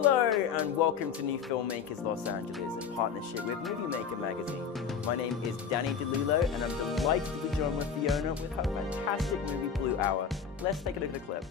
Hello and welcome to New Filmmakers Los Angeles in partnership with Maker magazine. My name is Danny DeLulo and I'm delighted to be joined with Fiona with her fantastic movie Blue Hour. Let's take a look at the clip.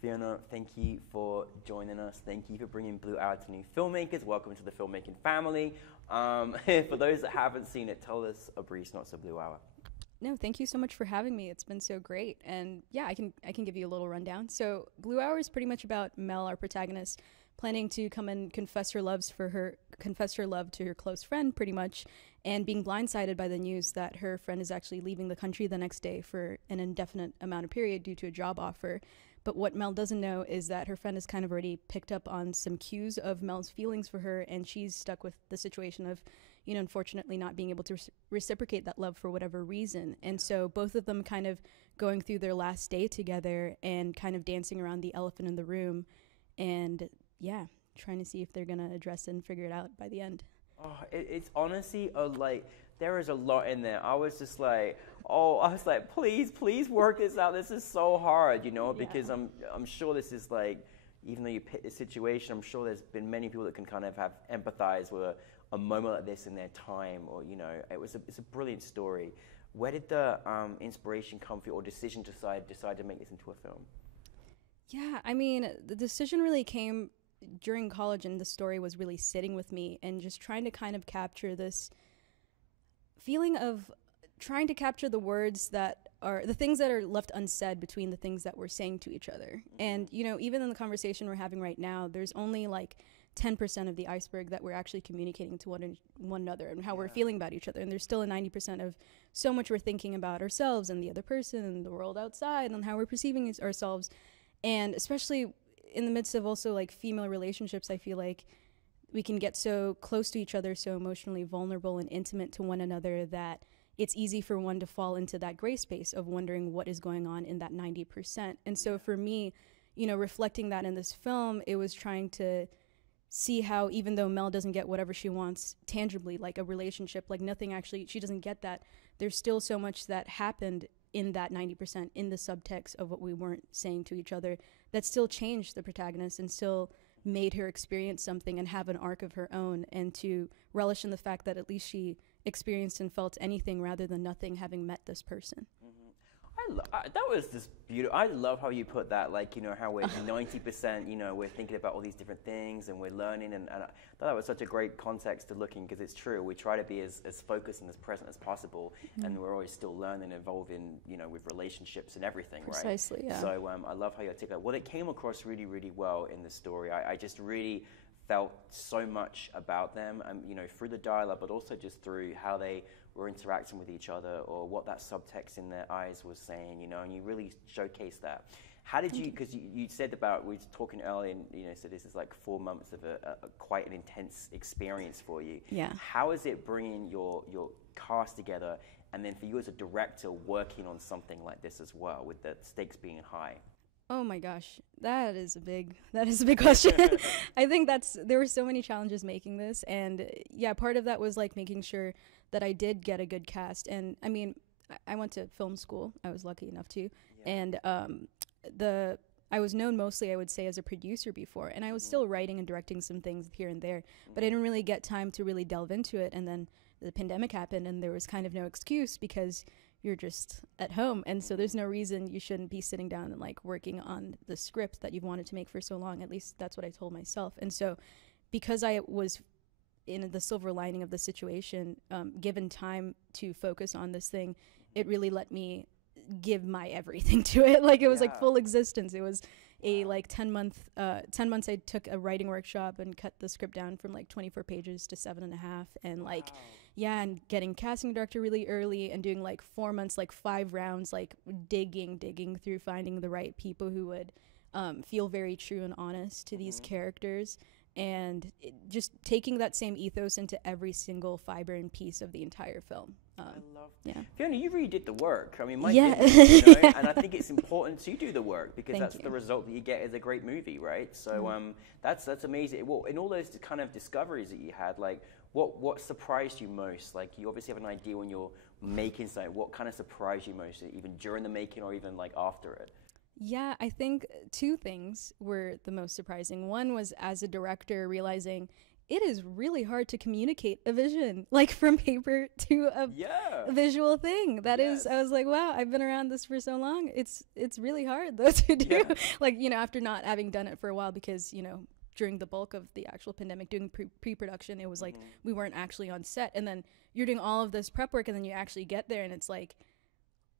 Fiona, thank you for joining us. Thank you for bringing Blue Hour to New Filmmakers. Welcome to the filmmaking family. For those that haven't seen it, tell us a brief synopsis of Blue Hour. No, thank you so much for having me. It's been so great. And yeah, I can give you a little rundown. So Blue Hour is pretty much about Mel, our protagonist, planning to come and confess her love to her close friend, pretty much, and being blindsided by the news that her friend is actually leaving the country the next day for an indefinite amount of period due to a job offer. But what Mel doesn't know is that her friend has kind of already picked up on some cues of Mel's feelings for her, and she's stuck with the situation of, unfortunately not being able to reciprocate that love for whatever reason. And so both of them kind of going through their last day together and kind of dancing around the elephant in the room and, yeah, trying to see if they're going to address it and figure it out by the end. Oh, it's honestly, there is a lot in there. I was like, please work this out. This is so hard, because I'm sure this is like, even though you pick this situation, I'm sure there's been many people that can kind of have empathize with a moment like this in their time, or, it's a brilliant story. Where did the inspiration come for you, or decision to decide to make this into a film? Yeah, I mean, the decision really came during college, and the story was really sitting with me and just trying to kind of capture this feeling of trying to capture the words that are the things that are left unsaid between the things that we're saying to each other. And, even in the conversation we're having right now, there's only like 10% of the iceberg that we're actually communicating to one another and how we're feeling about each other. And there's still a 90% of so much we're thinking about ourselves and the other person and the world outside and how we're perceiving ourselves. And especially in the midst of also like female relationships, I feel like we can get so close to each other, so emotionally vulnerable and intimate to one another that it's easy for one to fall into that gray space of wondering what is going on in that 90%. And so for me, reflecting that in this film, it was trying to see how even though Mel doesn't get whatever she wants tangibly, like a relationship, like nothing actually, she doesn't get that, there's still so much that happened in that 90%, in the subtext of what we weren't saying to each other, that still changed the protagonist and still made her experience something and have an arc of her own, and to relish in the fact that at least she experienced and felt anything rather than nothing, having met this person. That was just beautiful. I love how you put that, like, how we're 90%, we're thinking about all these different things and we're learning, and I thought that was such a great context to looking, because it's true. We try to be as focused and as present as possible, and we're always still learning, evolving, with relationships and everything, right? Precisely, yeah. So I love how you articulate. Well, it came across really, really well in the story. I just really felt so much about them, through the dialogue, but also just through how they were interacting with each other, or what that subtext in their eyes was saying, and you really showcased that. How did you, because you said about, we were talking earlier, and so this is like 4 months of a quite an intense experience for you. Yeah. How is it bringing your cast together, and then for you as a director working on something like this as well, with the stakes being high? Oh my gosh, that is a big question. I think there were so many challenges making this, and yeah, part of that was like making sure that I did get a good cast. And I mean, I went to film school. I was lucky enough to, and I was known mostly, I would say, as a producer before, and I was still writing and directing some things here and there, but I didn't really get time to really delve into it. And then the pandemic happened, and there was kind of no excuse because you're just at home, and so there's no reason you shouldn't be sitting down and like working on the script that you've wanted to make for so long. At least that's what I told myself. And so because I was in the silver lining of the situation, given time to focus on this thing, it really let me give my everything to it. Like it was like full existence. It was a like 10 months I took a writing workshop and cut the script down from like 24 pages to 7.5, and like and getting casting director really early, and doing like 4 months, like 5 rounds, like digging through finding the right people who would feel very true and honest to these characters, and just taking that same ethos into every single fiber and piece of the entire film. I love that. Yeah. Fiona, you really did the work. I mean, my Yeah. goodness, you know, and I think it's important to do the work, because Thank that's you. the result that you get is a great movie, right? So that's amazing. Well, in all those kind of discoveries that you had, like, what surprised you most? Like, you obviously have an idea when you're making something. What kind of surprised you most, even during the making or even like after it? Yeah, I think two things were the most surprising. One was, as a director, realizing it is really hard to communicate a vision, like from paper to a visual thing. That is, I was like, wow, I've been around this for so long. It's really hard though to do. Yeah. Like, you know, after not having done it for a while, because, you know, during the bulk of the actual pandemic, doing pre-production, it was like we weren't actually on set, and then you're doing all of this prep work, and then you actually get there, and it's like,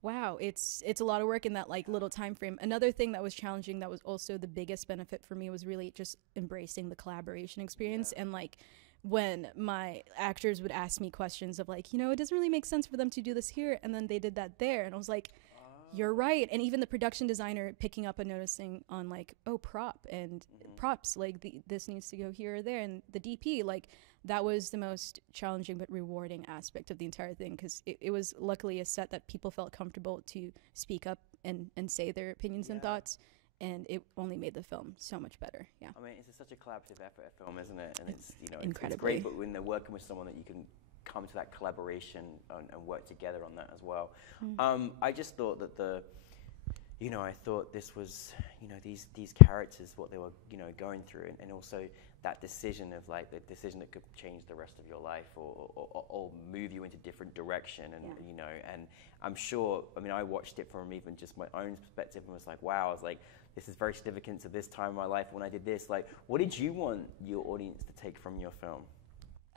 wow, it's a lot of work in that like little time frame. Another thing that was challenging, that was also the biggest benefit for me, was really just embracing the collaboration experience. And like, when my actors would ask me questions of like, you know, it doesn't really make sense for them to do this here, and then they did that there, and I was like, you're right. And even the production designer picking up and noticing on like, oh, prop and props, like this needs to go here or there, and the DP, like, that was the most challenging but rewarding aspect of the entire thing, because it was luckily a set that people felt comfortable to speak up and say their opinions and thoughts, and it only made the film so much better. Yeah. I mean, it's such a collaborative effort, a film, isn't it? And it's, you know, Incredibly. it's great, but when they're working with someone that you can come to that collaboration and work together on that as well. I just thought that I thought this was, you know, these characters, what they were, you know, going through, and also that decision of like the decision that could change the rest of your life or move you into different direction, and you know, and I'm sure, I mean, I watched it from even just my own perspective and was like, wow, I was like, this is very significant to this time in my life when I did this. Like, what did you want your audience to take from your film?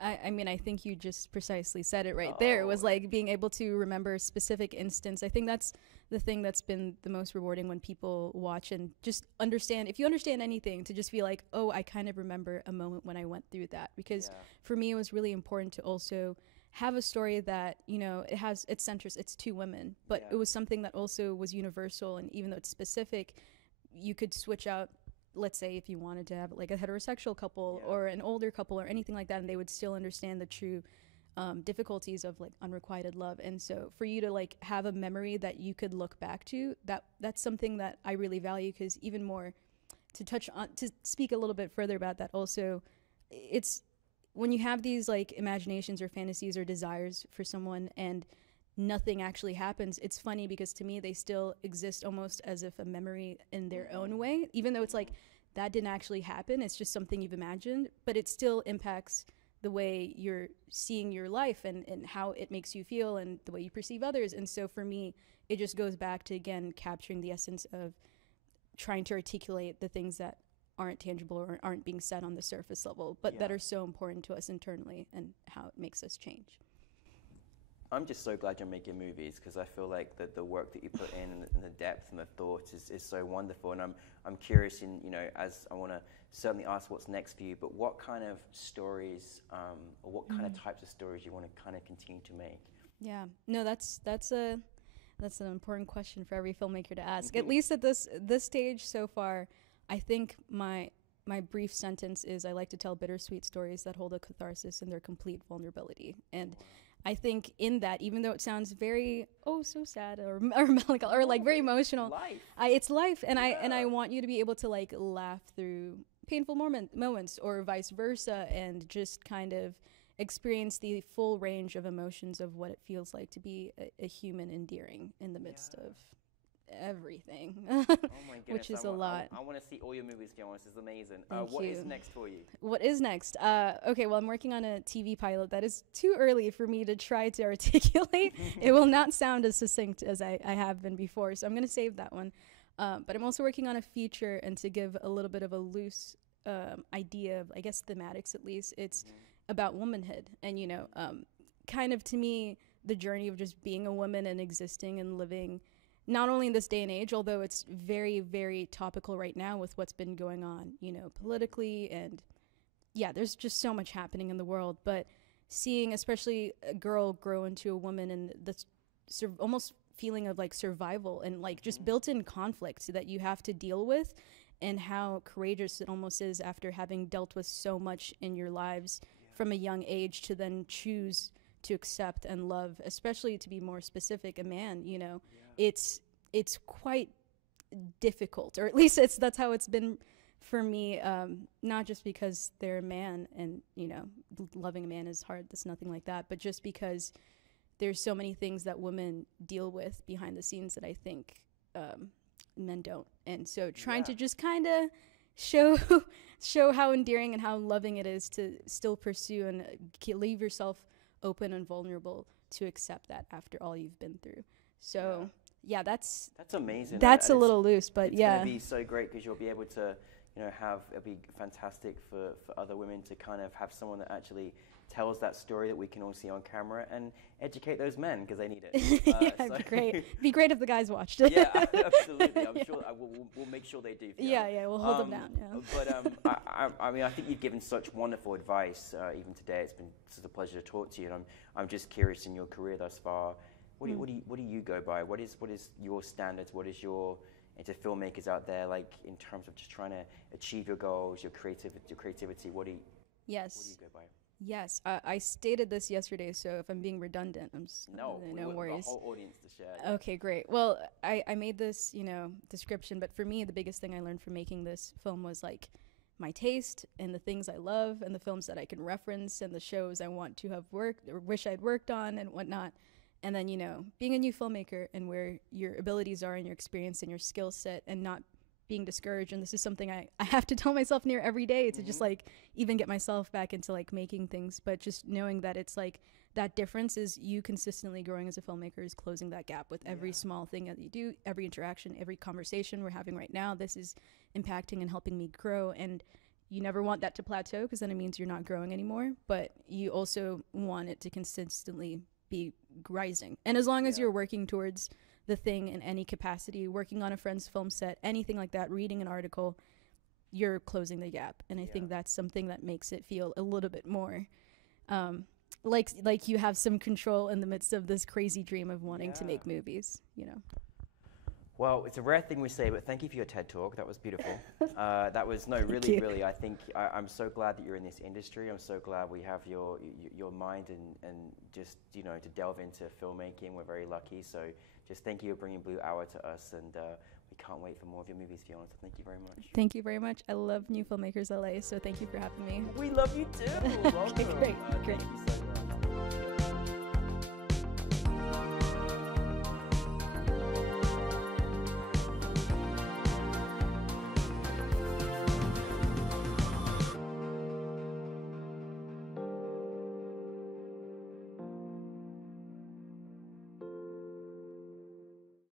I mean, I think you just precisely said it right there. It was like being able to remember a specific instance. I think that's the thing that's been the most rewarding when people watch and just understand. If you understand anything, to just be like, oh, I kind of remember a moment when I went through that. Because for me, it was really important to also have a story that, you know, it's centrist, it's two women, but it was something that also was universal. And even though it's specific, you could switch out, let's say, if you wanted to have like a heterosexual couple or an older couple or anything like that, and they would still understand the true difficulties of like unrequited love. And so for you to like have a memory that you could look back to, that's something that I really value. Because even more, to speak a little bit further about that also, it's when you have these like imaginations or fantasies or desires for someone and nothing actually happens, it's funny, because to me they still exist almost as if a memory in their own way, even though it's like that didn't actually happen, it's just something you've imagined, but it still impacts the way you're seeing your life and how it makes you feel and the way you perceive others. And so for me, it just goes back to, again, capturing the essence of trying to articulate the things that aren't tangible or aren't being said on the surface level, but that are so important to us internally and how it makes us change. I'm just so glad you're making movies, because I feel like the work that you put in and the depth and the thought is so wonderful. And I'm curious, in, you know, as I want to certainly ask what's next for you, but what kind of stories or what kind of types of stories you want to kind of continue to make? Yeah, no, that's an important question for every filmmaker to ask. At least at this stage so far, I think my brief sentence is, I like to tell bittersweet stories that hold a catharsis in their complete vulnerability. And I think in that, even though it sounds very, so sad or melancholy or like very emotional, it's life. And I want you to be able to like laugh through painful moments or vice versa, and just kind of experience the full range of emotions of what it feels like to be a human endearing in the midst of everything. Oh my goodness, which is a lot. I want to see all your movies, Fiona. This is amazing. What is next for you? What is next? Okay, well, I'm working on a TV pilot that is too early for me to try to articulate. It will not sound as succinct as I have been before, so I'm going to save that one. But I'm also working on a feature, and to give a little bit of a loose idea of, I guess, thematics at least, it's about womanhood. And, you know, kind of to me, the journey of just being a woman and existing and living, not only in this day and age, although it's very, very topical right now with what's been going on, you know, politically, and there's just so much happening in the world, but seeing especially a girl grow into a woman and the almost feeling of like survival and like just built-in conflict that you have to deal with, and how courageous it almost is after having dealt with so much in your lives from a young age to then choose to accept and love, especially to be more specific, a man, you know. It's quite difficult, or at least that's how it's been for me, not just because they're a man and, you know, loving a man is hard, that's nothing like that, but just because there's so many things that women deal with behind the scenes that I think men don't. And so trying to just kind of show how endearing and how loving it is to still pursue and leave yourself open and vulnerable to accept that after all you've been through. So yeah, that's amazing. That's a little loose, but it's gonna be so great because you'll be able to, you know, it'll be fantastic for other women to kind of have someone that actually tells that story that we can all see on camera and educate those men because they need it. It'd be great. It'd be great if the guys watched it. Yeah, absolutely. I'm sure we'll make sure they do. Fiona. Yeah, we'll hold them down. Yeah. But I mean, I think you've given such wonderful advice. Even today, it's been such a pleasure to talk to you. And I'm just curious in your career thus far. What do you go by? What is your standards? What is your into filmmakers out there like in terms of just trying to achieve your goals, your creativity? What do you go by? Yes, I stated this yesterday, so if I'm being redundant, no worries. The whole audience to share. Okay, great. Well, I made this, you know, description, but for me, the biggest thing I learned from making this film was like my taste and the things I love and the films that I can reference and the shows I want to have worked or wish I'd worked on and whatnot. And then, you know, being a new filmmaker and where your abilities are and your experience and your skill set and not being discouraged. And this is something I have to tell myself near every day to just like even get myself back into like making things, but just knowing that it's like that difference is you consistently growing as a filmmaker is closing that gap with every small thing that you do, every interaction, every conversation we're having right now. This is impacting and helping me grow. And you never want that to plateau because then it means you're not growing anymore, but you also want it to consistently be rising. And as long as you're working towards the thing in any capacity, working on a friend's film set, anything like that, reading an article, you're closing the gap. And I think that's something that makes it feel a little bit more like you have some control in the midst of this crazy dream of wanting to make movies, you know. Well, it's a rare thing we say, but thank you for your TED Talk. That was beautiful. That was, really, I think I'm so glad that you're in this industry. I'm so glad we have your mind and just, you know, to delve into filmmaking. We're very lucky. So just thank you for bringing Blue Hour to us. And we can't wait for more of your movies, Fiona. So thank you very much. Thank you very much. I love NewFilmmakers LA. So thank you for having me. We love you too. Welcome. Okay, great. Thank you so much.